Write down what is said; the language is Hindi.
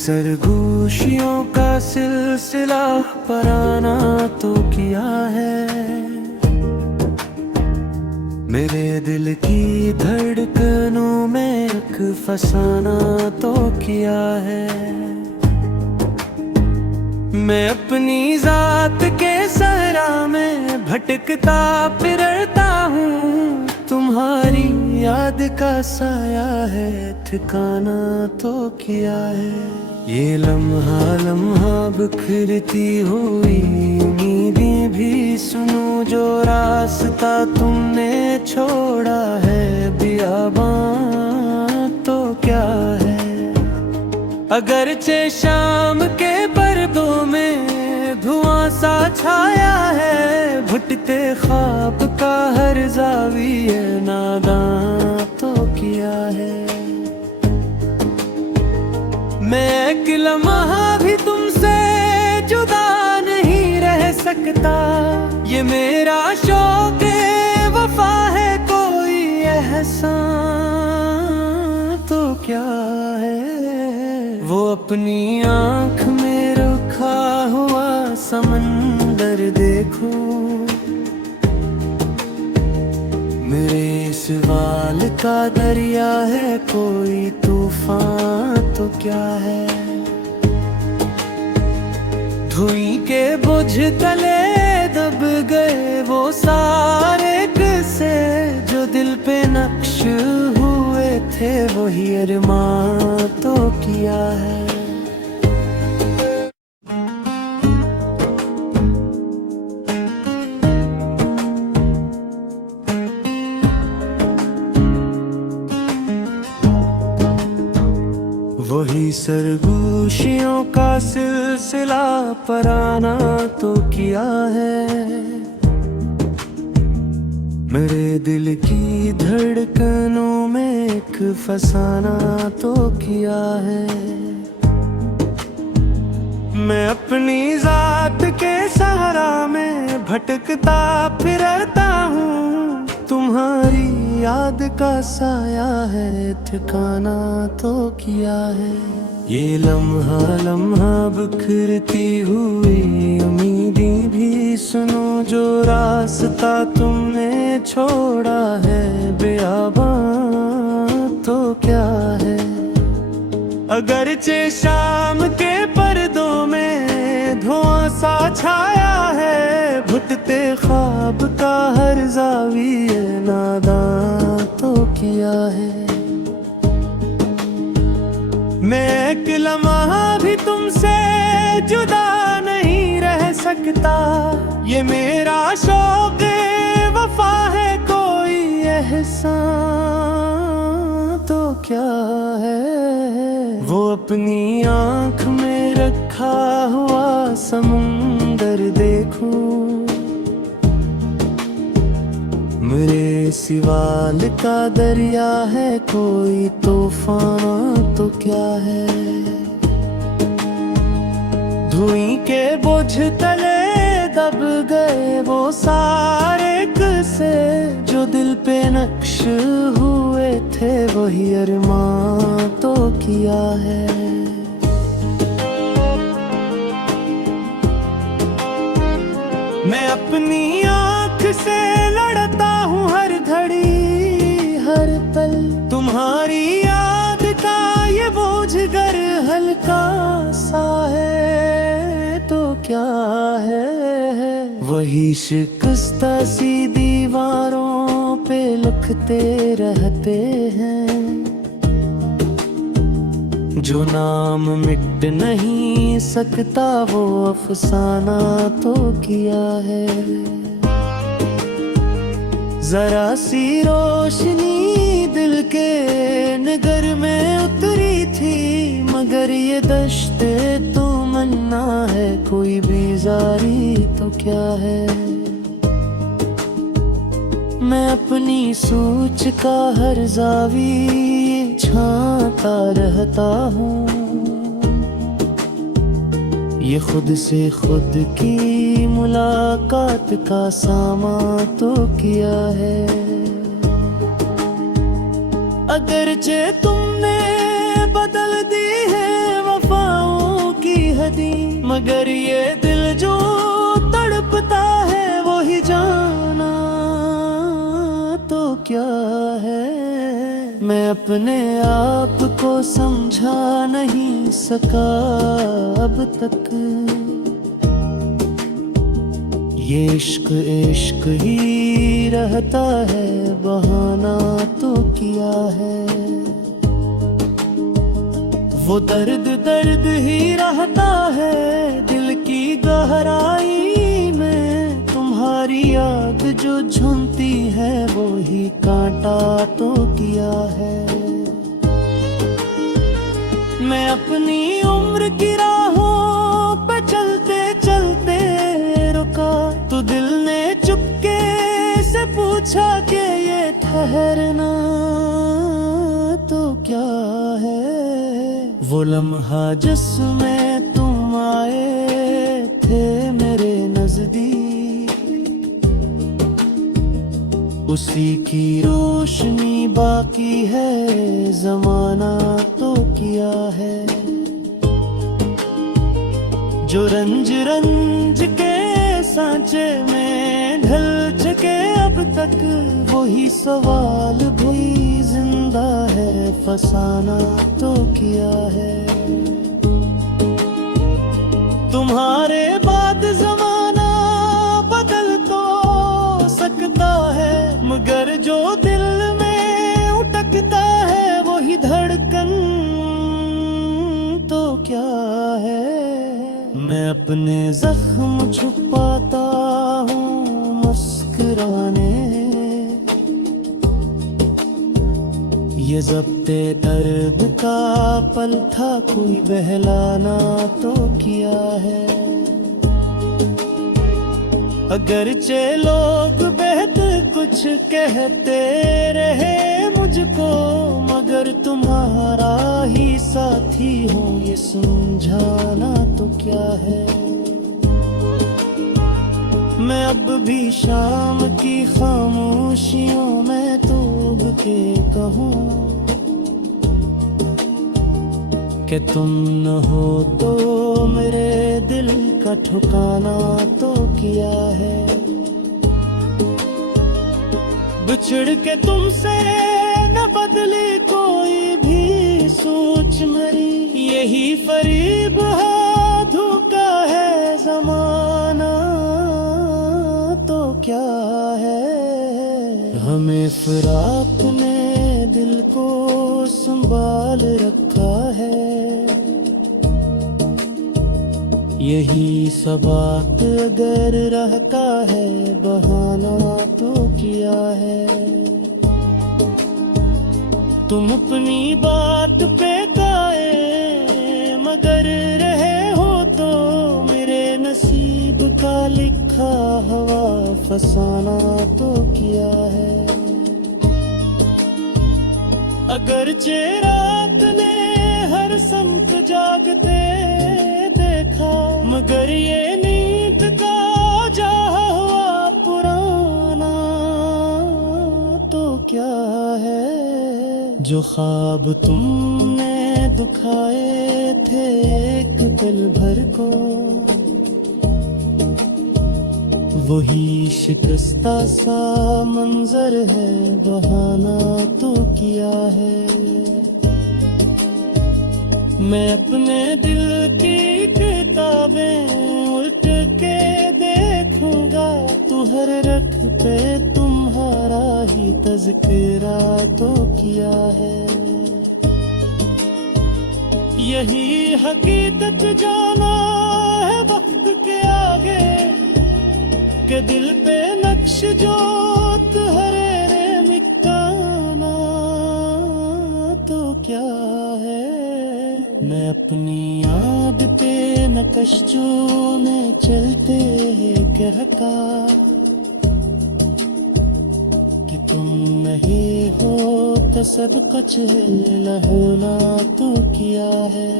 सरगोशियों का सिलसिला पराना तो किया है, मेरे दिल की धड़कनों में एक फसाना तो किया है। मैं अपनी जात के सहरा में भटकता फिरता हूँ, तुम्हारी याद का साया है ठिकाना तो किया है। ये लम्हा लम्हा बिखरती हुई उम्मीदें भी सुनो, जो रास्ता तुमने छोड़ा है बियाबां तो क्या है। अगरचे शाम के पर्दों में धुआं सा छाया है, भुटते ख्वाब का हर ज़ाविया नादां तो किया है। मैं एक लम्हा भी तुमसे जुदा नहीं रह सकता, ये मेरा शौक वफा है, कोई एहसान तो क्या है। वो अपनी आँख में रखा हुआ समंदर देखो, मेरे सवाल का दरिया है, कोई तूफान तो क्या है। धुई के बुझ तले दब गए वो सारे किस्से, जो दिल पे नक्श हुए थे वही अरमान तो किया है। वही सरगोशियों का सिलसिला पराना तो किया है, मेरे दिल की धड़कनों में एक फसाना तो किया है। मैं अपनी जात के सहारा में भटकता फिरता हूँ, तुम्हारी याद का साया है ठिकाना तो किया है। ये लम्हा लम्हा बिखरती हुई उम्मीदें भी सुनो, जो रास्ता तुमने छोड़ा है बियाबां तो क्या है। अगरचे शाम के पर्दों में धुआं सा छाया है, भुटते ख्वाब का हर ज़ाविया नादां तो किया है। मैं एक लम्हा भी तुमसे जुदा नहीं रह सकता, ये मेरा शौक वफा है, कोई एहसान तो क्या है। वो अपनी आँख में रखा हुआ समुंदर देखो, मेरे सिवाल का दरिया है, कोई तूफान तो क्या है। धुई के बोझ तले दब गए वो सारे किस्से, जो दिल पे नक्श हुए थे वही अरमान तो किया है। मैं अपनी आँख से लड़ता हूँ हर घड़ी हर पल, तुम्हारी याद का ये बोझ गर हल्का सा है तो क्या है। वही शिकस्ता सी दीवारों पे लिखते रहते हैं, जो नाम मिट नहीं सकता वो अफसाना तो किया है। जरा सी रोशनी दिल के नगर में उतरी थी, मगर ये दश्ते तो मन्ना है, कोई बेजारी तो क्या है। मैं अपनी सोच का हर ज़ाविया छाता रहता हूँ, ये खुद से खुद की मुलाकात का सामा तो किया है। अगरचे तुमने बदल दी है वफा है दी, मगर ये दिल जो तड़पता है वो ही जाना तो क्या है। मैं अपने आप को समझा नहीं सका अब तक, ये इश्क इश्क ही रहता है, बहाना तो किया है। वो दर्द दर्द ही रहता है दिल की गहराई में, तुम्हारी याद जो झूमती है वो ही कांटा तो किया है। मैं अपनी उम्र की राहों पे चलते चलते रुका, तो दिल ने चुपके से पूछा कि ये ठहरना तो क्या है। वो लम्हा जिसमें तुम आए थे मेरे नजदीक, उसी की रोशनी बाकी है, जमाना तो किया है। जो रंज रंज के सांचे में ढल चुके अब तक, वही सवाल भी जिंदा है, फसाना तो किया है। तुम्हारे बाद जमाना बदल तो सकता है, मगर जो दिल में उटकता है वही धड़कन तो क्या है। मैं अपने जख्म छुपाता हूँ मुस्कुराने, ये ज़ब्ते दर्द का पल था, कोई बहलाना तो किया है। अगरचे लोग बेहतर कुछ कहते रहे मुझको, मगर तुम्हारा ही साथी हूँ ये समझाना तो क्या है। मैं अब भी शाम की खामोशियों में तूब के कहूँ कि तुम न हो तो मेरे दिल का ठिकाना तो किया है। बिछड़ के तुमसे न बदली कोई भी सोच मेरी, यही फरीब है धोखा है जमाना तो क्या है। हमें फिराक ने दिल को संभाल रखा है, यही सबक अगर रहता है, बहाना तो किया है। तुम अपनी बात पे काए मगर रहे हो तो मेरे नसीब का लिखा हवा फसाना तो किया है। अगर रात ने हर संत जागते देखा, मगर ये नींद का जहा हुआ पुराना तो क्या है। जो ख्वाब तुमने दुखाए थे एक दिल भर को, वही शिकस्ता सा मंजर है, बहाना तो किया है। मैं अपने दिल की किताबें उल्ट के देखूंगा, तो हर रख पे तुम्हारा ही तज़किरा तो किया है। यही हकीकत जाना है वक्त के आगे, के दिल पे नक्श जोत हरे रे मिटाना तो क्या है। मैं अपनी याद पे नक्शों में चलते कहका कि तुम नहीं हो तो सब कुछ लहोना तो किया है।